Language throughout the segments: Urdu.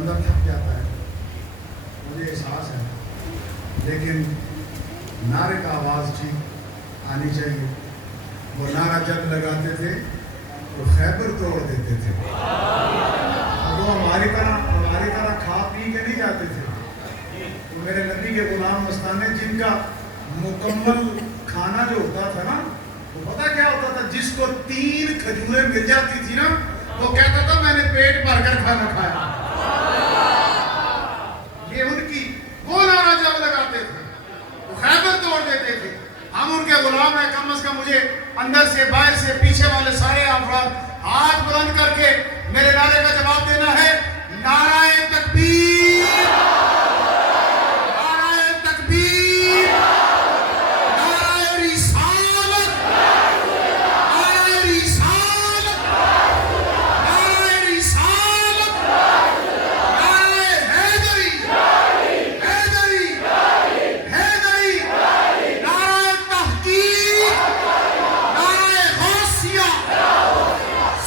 بندہ تھک جاتا ہے، مجھے احساس ہے، لیکن نعرے کا آواز ٹھیک آنی چاہیے۔ وہ نعرہ جب لگاتے تھے تو خیبر توڑ دیتے تھے، اب وہ ہماری طرح کھا پی کے نہیں جاتے تھے۔ تو میرے نبی کے غلام مستانے جن کا مکمل کھانا جو ہوتا تھا نا، وہ پتہ کیا ہوتا تھا؟ جس کو 3 کھجوریں مل جاتی تھی نا، وہ کہتا تھا میں نے پیٹ بھر کر کھانا کھایا۔ یہ ان کی وہ نعرہ جب لگاتے تھے وہ خیبر توڑ دیتے تھے۔ ہم ان کے غلام ہیں، کم از کم مجھے اندر سے باہر سے پیچھے والے سارے افراد ہاتھ بلند کر کے میرے نعرے کا جواب دینا ہے، نعرہ تکبیر، نعرہ تکبیر، نعرہ رسالت، نعرہ رسالت، نعرہ رسالت، نعرہ حیدری، حیدری، حیدری، نعرہ تحقیق، نعرہ غوثیہ،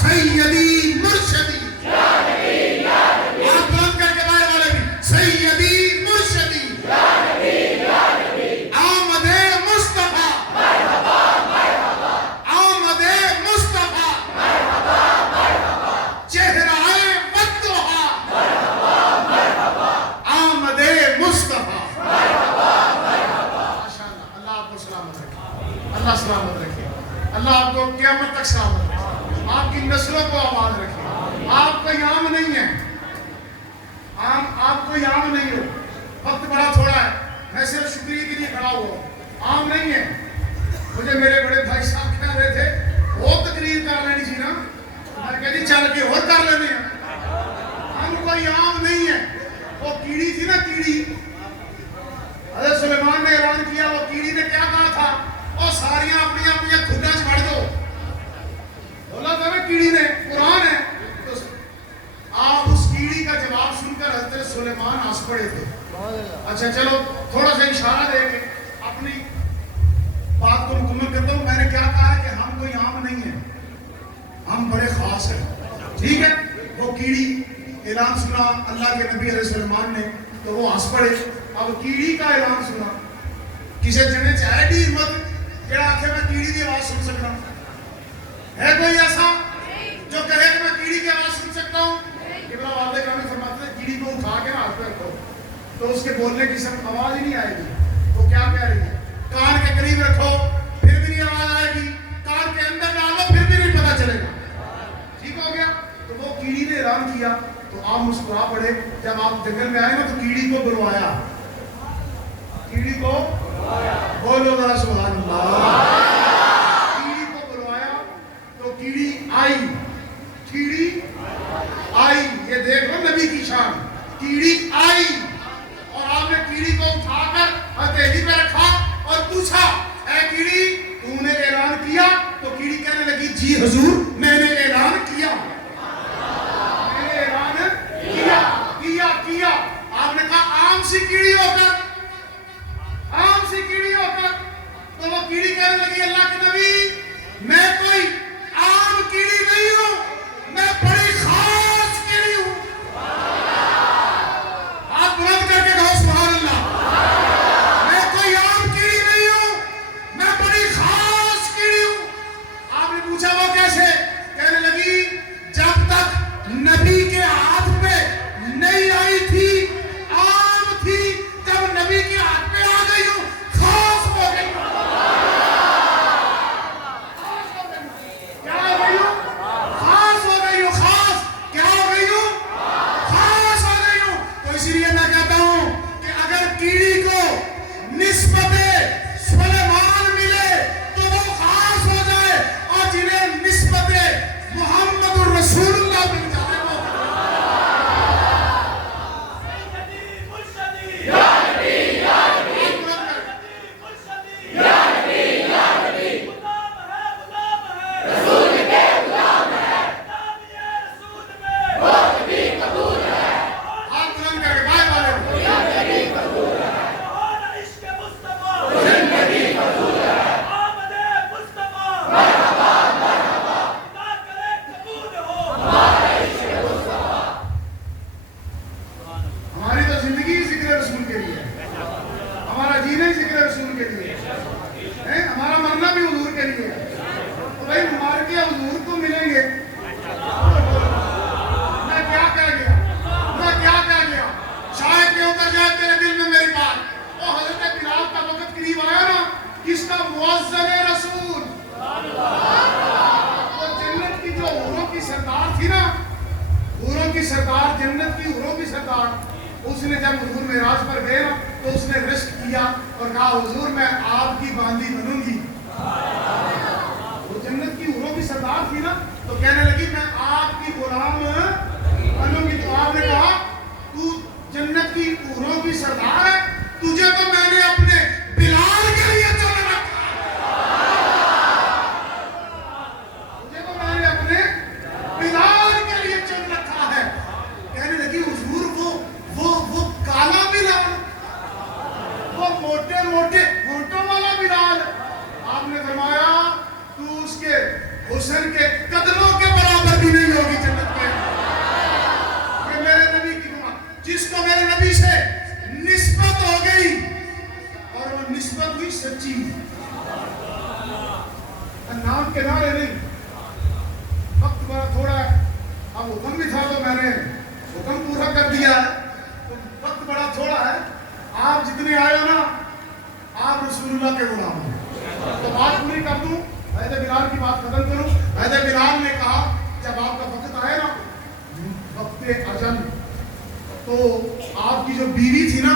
سیدی مرشدی، آپ بلند کر کے باہر والے بھی، سیدی مرشدی، آمد مصطفیٰ، آمد مصطفیٰ، چہرہ والضحیٰ، آمد مصطفیٰ۔ ماشاءاللہ، اللہ آپ کو سلامت رکھے، اللہ سلامت رکھے، اللہ آپ کو قیامت تک سلامت رکھے، آپ کی نسلوں کو آباد رکھے۔ آپ کوئی عام نہیں ہے، آپ کوئی عام نہیں ہو، وقت بڑا تھوڑا ہے، میں صرف شکریہ کے لیے کھڑا ہوا، عام نہیں ہے۔ مجھے میرے بڑے بھائی صاحب کہہ رہے تھے وہ تقریر کر لینی تھی نا، میں کہتی چل کے اور کر لینے ہیں، ہم کوئی عام نہیں ہے۔ وہ کیڑی تھی نا، کیڑی، حضرت سلیمان نے اعلان کیا، وہ کیڑی نے کیا کہا تھا؟ وہ ساریاں اپنی اپنی کھڈا چھوڑ دو، بولا تھا نا کیڑی نے، قرآن ہے۔ تو آپ اس کیڑی کا جواب سن کر حضرت سلیمان ہنس پڑے تھے۔ اچھا چلو تھوڑا سا اشارہ دے کے اپنی بات کو مکمل کرتا ہوں۔ میں نے کیا کہا ہے کہ ہم کوئی عام نہیں ہیں، ہم بڑے خاص ہیں، ٹھیک ہے؟ وہ کیڑی اعلان سنا اللہ کے نبی علیہ السلام نے تو وہ ہنس پڑے۔ اب کیڑی کا اعلان سنا، کسی جنے چاہے دی ہمت کہ آخر میں کیڑی کی آواز سن سکتا ہوں؟ ہے کوئی ایسا جو کہے کہ میں کیڑی کی آواز سن سکتا ہوں؟ قبلہ والدہ کرام فرماتے ہیں کیڑی کو اٹھا کے ہاتھ پہ رکھو تو اس کے بولنے کی سب آواز ہی نہیں آئے گی، وہ کیا کہہ رہی ہے؟ کان کے قریب رکھو پھر بھی نہیں آواز آئے گی، کان کے اندر ڈالو پھر بھی نہیں پتا چلے گا، ٹھیک ہو گیا؟ تو وہ کیڑی نے اعلان کیا تو آپ مسکرا پڑے۔ جب آپ جنگل میں آئے نا تو کیڑی کو بلوایا، کیڑی کو بولو ذرا سبحان اللہ، کیڑی کو بلوایا تو کیڑی آئی، کیڑی آئی، یہ دیکھ لو نبی کی شان، کیڑی آئی اور آپ نے کیڑی کو اٹھا کر ہتھیلی پہ رکھا اور پوچھا اے کیڑی تم نے اعلان کیا؟ تو کیڑی کہنے لگی جی حضور میں نے اعلان کیا، میں نے اعلان کیا۔ آپ نے کہا عام سی کیڑی ہو کر، عام سی کیڑی ہو کر، تو وہ کیڑی کہنے لگی اللہ کے نبی میں کوئی عام کیڑی نہیں ہوں، میں بڑی خاص کیڑی ہوں۔ آپ اس نے جب حضور معراج پر گئے نا تو اس نے رشک کیا اور کہا حضور میں آپ کی باندھی بنوں گی. وہ جنت کی حوروں کی سردار تھی نا تو کہنے لگی میں آپ کی غلام بنوں گی. تو آپ نے کہا تو جنت کی حوروں کی سردار ہے, تجھے تو میں نے اپنے بلال کے لیے چن رکھا ہے, تجھے تو میں نے اپنے بلال کے لیے چن رکھا ہے. کہنے لگی حضور وہ کالا بلال, وہ موٹے موٹے ہونٹوں والا بلال. آپ نے فرمایا تو اس کے حسن کے قدموں کے برابر بھی نہیں ہوگی جنت میں. یہ میرے نبی کی بات, جس کو میرے نبی سے نسبت ہو گئی اور وہ نسبت ہوئی سچی, نام کے نعرے نہیں. وقت بڑا تھوڑا ہے, اب حکم بھی تھا تو میں نے حکم پورا کر دیا ہے, تو وقت بڑا تھوڑا ہے. آپ جتنے آئے ہو نا آپ رسول اللہ کے غلام ہیں. تو بات پوری کر دوں, حضرت بلال کی بات ختم کروں. حضرت بلال نے کہا جب آپ کا وقت آئے نا وقت اجل, تو آپ کی جو بیوی تھی نا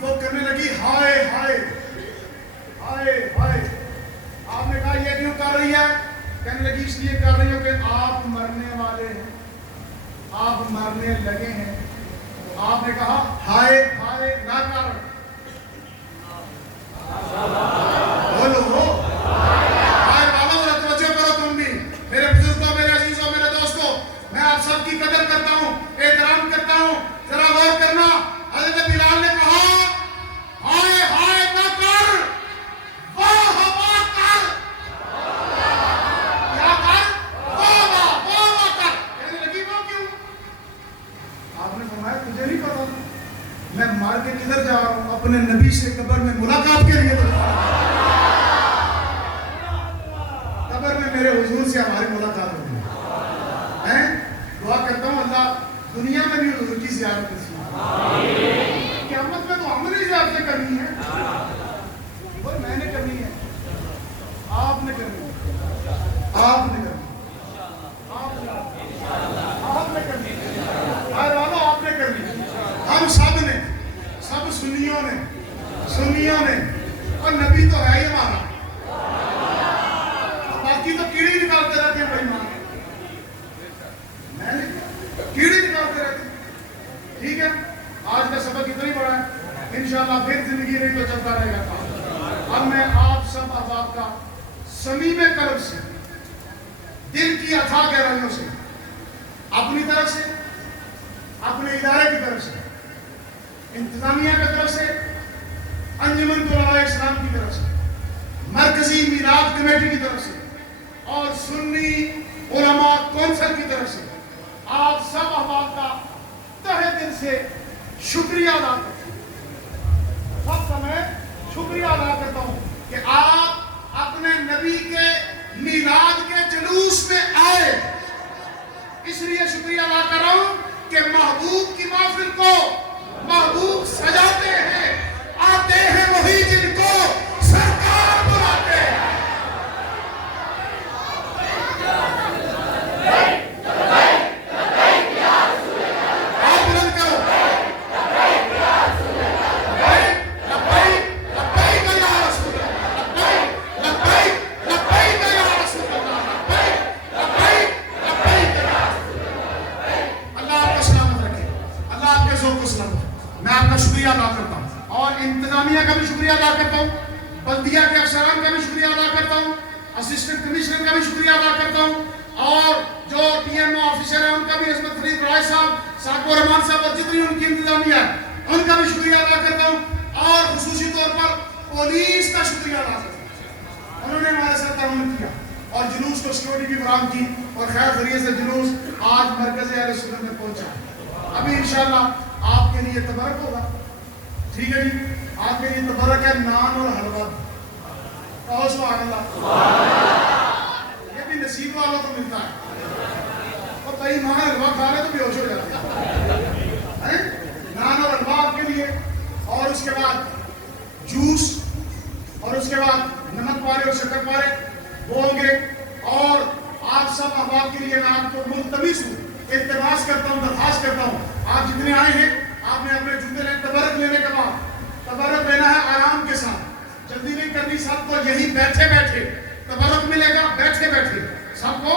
وہ کرنے لگی ہائے ہائے ہائے ہائے. آپ نے کہا یہ کیوں کر رہی ہے؟ کہنے لگی اس لیے کر رہی ہوں کہ آپ مرنے والے ہیں, آپ مرنے لگے ہیں. تو آپ نے کہا ہائے ہائے نہ کر, بولو ہو ہائے بابا, ذرا توجہ کرو تم بھی. میرے بزرگوں, میرے عزیزوں, میرے دوستوں, میں آپ سب کی قدر کرتا ہوں, احترام کرتا ہوں, ذرا غور کرنا. حضرت بلال نے کہا ہائے ہائے نہ کر, واہ واہ کر, کیا کر, واہ واہ کر. کہنے لگی وہ کیوں؟ آپ نے فرمایا تجھے نہیں پتا میں مار کے کدھر جا رہا ہوں؟ اپنے نبی سے قبر میں ملاقات کے لیے. قبر میں میرے حضور سے ہماری ملاقات ہوگی. میں دعا کرتا ہوں اللہ دنیا میں بھی حضور کی زیارت نصیب, قیامت میں تو ہم نے زیارتیں کرنی ہے, اور میں نے کرنی ہے, آپ نے کرنی ہے, آپ نے کرنی ہے, آپ نے کرنی ہے, ہر والا آپ نے کرنی ہے. ہم سب نے, سب سنیوں نے, اور نبی تو ہے ہی ہمارا, باقی تو کیڑی نکالتے رہتے ہیں بھائی ماں, میں نے کیڑی نکالتے رہتے ہیں. ٹھیک ہے, آج کا سبق اتنا ہی بڑا ہے, انشاءاللہ پھر زندگی رہی تو چلتا رہے گا. اب میں آپ سب احباب کا صمیم قلب سے, دل کی اتھاہ گہرائیوں سے, اپنی طرف سے, اپنے ادارے کی طرف سے, انتظامیہ کی طرف سے, انجمن طلباء اسلام کی طرف سے, مرکزی میلاد کمیٹی کی طرف سے, اور سنی علماء کونسل کی طرف سے آپ سب احباب کا تہہ دل سے شکریہ ادا کرتا ہوں. سب کا میں شکریہ ادا کرتا ہوں کہ آپ اپنے نبی کے میلاد کے جلوس میں آئے. اس لیے شکریہ ادا کر رہا ہوں کہ محبوب کی محفل کو محبوب سجاتے ہیں, آتے ہیں وہی جن کو سرکار بلاتے ہیں. میں آپ کا شکریہ ادا کرتا ہوں, اور انتظامیہ کا بھی شکریہ ادا کرتا ہوں, بلدیہ کے افسران کا بھی شکریہ ادا کرتا ہوں, اسسٹنٹ کمشنر کا بھی شکریہ ادا کرتا ہوں, اور جو ٹی ایم او آفیسر ہیں ان کا بھی, عصمت فرید رائے صاحب, ساکو رحمان صاحب, اور جتنی ان کی انتظامیہ ہے ان کا بھی شکریہ ادا کرتا ہوں, اور خصوصی طور پر پولیس کا شکریہ ادا کرتا ہوں. انہوں نے ہمارے ساتھ تعاون کیا اور جلوس کو سیکورٹی بھی فراہم کی, اور خیر ذریعے سے جلوس آج مرکز اہل سنت میں پہنچا. ابھی انشاءاللہ آپ کے لیے تبرک ہوگا. ٹھیک ہے جی, آپ کے لیے تبرک ہے نان اور حلوہ. کہو سبحان اللہ. یہ بھی نصیب والا تو ملتا ہے, اور کئی ماہ حلوہ کھا لے تو بے ہوش ہو جاتے ہیں. نان اور حلوہ آپ کے لیے, اور اس کے بعد جوس, اور اس کے بعد نمک پارے اور شکر پارے وہ ہوں گے. اور آپ سب احباب کے لیے میں آپ کو ملتمس ہوں, التماس کرتا ہوں, درخواست کرتا ہوں, آپ جتنے آئے ہیں آپ نے اپنے جوتے لے تبرک لینے کے بعد تبرک لینا ہے آرام کے ساتھ, جلدی نہیں کرنی, سب کو یہی بیٹھے بیٹھے تبرک ملے گا, بیٹھے بیٹھے سب کو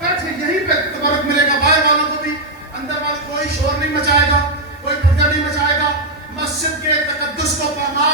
بیٹھے یہی پہ تبرک ملے گا. باہر والوں کو بھی, اندر والے کوئی شور نہیں مچائے گا, کوئی پھٹکر نہیں مچائے گا. مسجد کے تقدس کو پامال